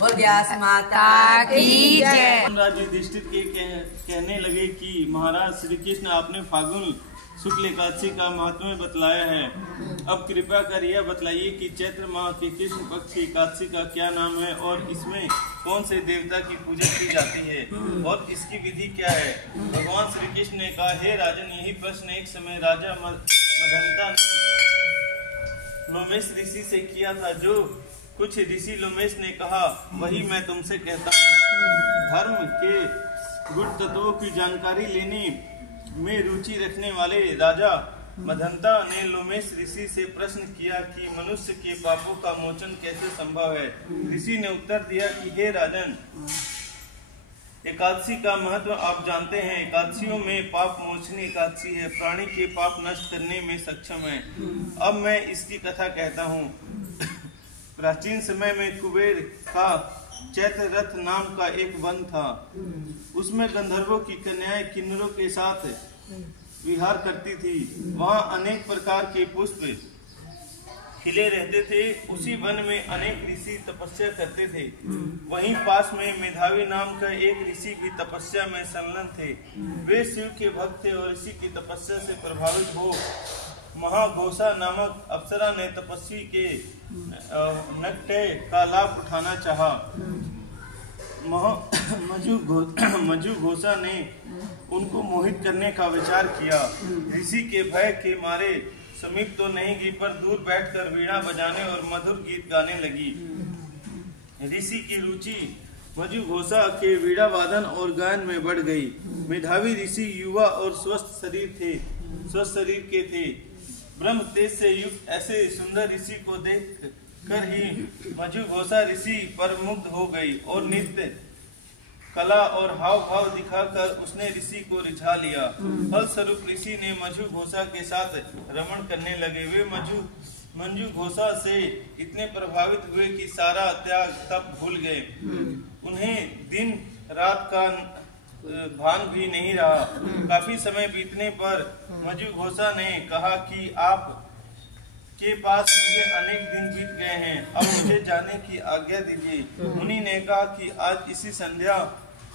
और व्यास माता की जय। राजा युधिष्ठिर के कहने लगे कि महाराज श्री कृष्ण आपने फागुन शुक्ल एकादशी का महत्व बतलाया है। अब कृपया कर यह बतलाइए कि चैत्र माह के कृष्ण पक्ष की एकादशी का क्या नाम है और इसमें कौन से देवता की पूजा की जाती है और इसकी विधि क्या है। भगवान श्री कृष्ण ने कहा, हे राजन, यही प्रश्न एक समय राजा मदंता ने लोमेश ऋषि से किया था। जो कुछ ऋषि लोमेश ने कहा वही मैं तुमसे कहता हूँ। धर्म के गुण तत्वों की जानकारी लेने में रुचि रखने वाले राजा मदंता ने लोमेश ऋषि से प्रश्न किया कि मनुष्य के पापों का मोचन कैसे संभव है। ऋषि ने उत्तर दिया कि हे राजन, एकादशी का महत्व आप जानते हैं। एकादशियों में पाप मोचनी एकादशी है, प्राणी के पाप नष्ट करने में सक्षम है। अब मैं इसकी कथा कहता हूँ। प्राचीन समय में कुबेर का चैत्र रथ नाम का एक वन था। उसमें गंधर्वों की कन्याएं किन्नरों के साथ विहार करती थी। वहाँ अनेक प्रकार के पुष्प खिले रहते थे। उसी वन में अनेक ऋषि तपस्या करते थे। वहीं पास में मेधावी नाम का एक ऋषि भी तपस्या में संलग्न थे। वे शिव के भक्त थे और ऋषि की तपस्या से प्रभावित हो महाघोषा नामक अप्सरा ने तपस्वी के नक्टे का लाभ उठाना चाहा। मजू घोषा ने उनको मोहित करने का विचार किया। ऋषि के भय के मारे समीप तो नहीं गई, पर दूर बैठकर वीणा बजाने और मधुर गीत गाने लगी। ऋषि की रुचि मजू घोषा के वीणा वादन और गायन में बढ़ गई। मेधावी ऋषि युवा और स्वस्थ शरीर के थे। ब्रह्म तेज से युक्त ऐसे सुंदर ऋषि को देख कर ही मजू घोषा ऋषि पर मुग्ध हो गई और नृत्य कला और हाव भाव दिखाकर उसने ऋषि को रिझा लिया। फलस्वरूप ऋषि ने मजू घोषा के साथ रमण करने लगे। वे मंजू घोषा से इतने प्रभावित हुए कि सारा त्याग तप भूल गए। उन्हें दिन रात का भान भी नहीं रहा। काफी समय बीतने पर मजू घोषा ने कहा कि आप के पास मुझे अनेक दिन बीत गए हैं, अब मुझे जाने की आज्ञा दीजिए। मुनि ने कहा कि आज इसी संध्या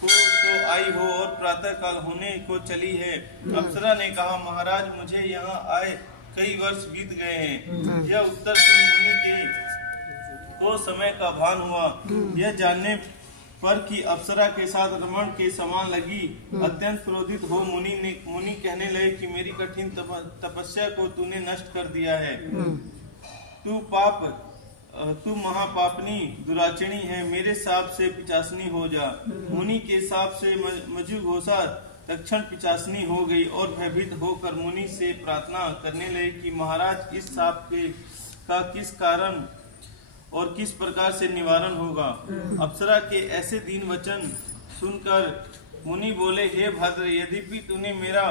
को तो आई हो और प्रातः काल होने को चली है। अप्सरा ने कहा, महाराज, मुझे यहाँ आए कई वर्ष बीत गए हैं। यह उत्तर सुन मुनि के को समय का भान हुआ। यह जानने पर कि अप्सरा के साथ रमण के समान लगी, अत्यंत क्रोधित हो मुनि कहने लगे कि मेरी कठिन तपस्या को तूने नष्ट कर दिया है। तू महापापनी दुराचरणी है। मेरे साप से पिचासनी हो जा। मुनि के साप से मजू घोषा तत्क्षण पिचासनी हो गई और भयभीत होकर मुनि से प्रार्थना करने लगे कि महाराज, इस साप का किस कारण और किस प्रकार से निवारण होगा। अप्सरा के ऐसे दीन वचन सुनकर मुनि बोले, हे भद्र, यद्यपि तूने मेरा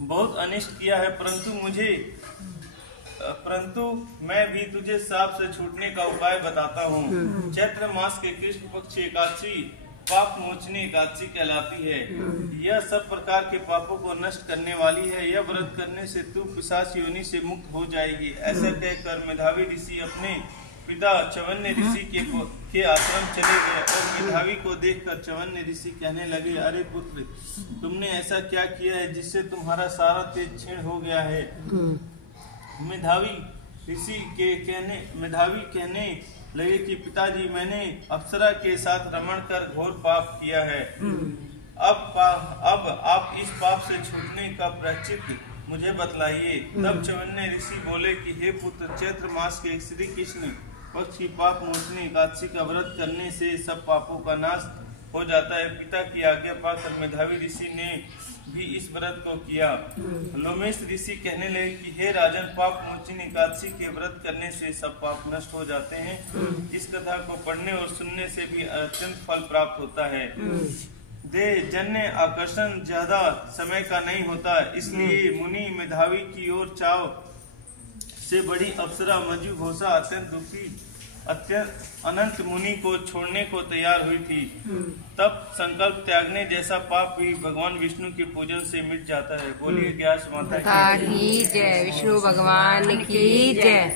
बहुत अनिष्ट किया है, परंतु मैं भी तुझे साप से छूटने का उपाय बताता हूँ। चैत्र मास के कृष्ण पक्ष एकादशी पाप मोचनी एकादशी कहलाती है। यह सब प्रकार के पापों को नष्ट करने वाली है। यह व्रत करने से तू पिशाच योनि से मुक्त हो जाएगी। ऐसा कहकर मेधावी ऋषि अपने पिता चवन्य ऋषि के आश्रम चले गए और मेधावी को देखकर चवन्य ऋषि कहने लगे, अरे पुत्र, तुमने ऐसा क्या किया है जिससे तुम्हारा सारा तेज क्षीण हो गया है। मेधावी कहने लगे कि पिताजी, मैंने अप्सरा के साथ रमण कर घोर पाप किया है। अब आप इस पाप से छूटने का प्रायश्चित मुझे बतलाइए। तब चवन्य ऋषि बोले कि हे पुत्र, चैत्र मास के श्री कृष्ण पक्ष की पाप मोचनी एकादशी का व्रत करने से सब पापों का नाश हो जाता है। पिता की आज्ञा पाकर मेधावी ऋषि ने भी इस व्रत को किया। लोमेश ऋषि कहने लगे कि हे राजन, पाप मोचनी एकादशी के व्रत करने से सब पाप नष्ट हो जाते हैं। इस कथा को पढ़ने और सुनने से भी अत्यंत फल प्राप्त होता है। देह जन्य आकर्षण ज्यादा समय का नहीं होता, इसलिए मुनि मेधावी की ओर चाव से बड़ी अप्सरा मजू घोषा अत्यंत अनंत मुनि को छोड़ने को तैयार हुई थी। तब संकल्प त्यागने जैसा पाप भी भगवान विष्णु के पूजन से मिट जाता है। बोलिए व्यास माता की जय, विष्णु भगवान की जय।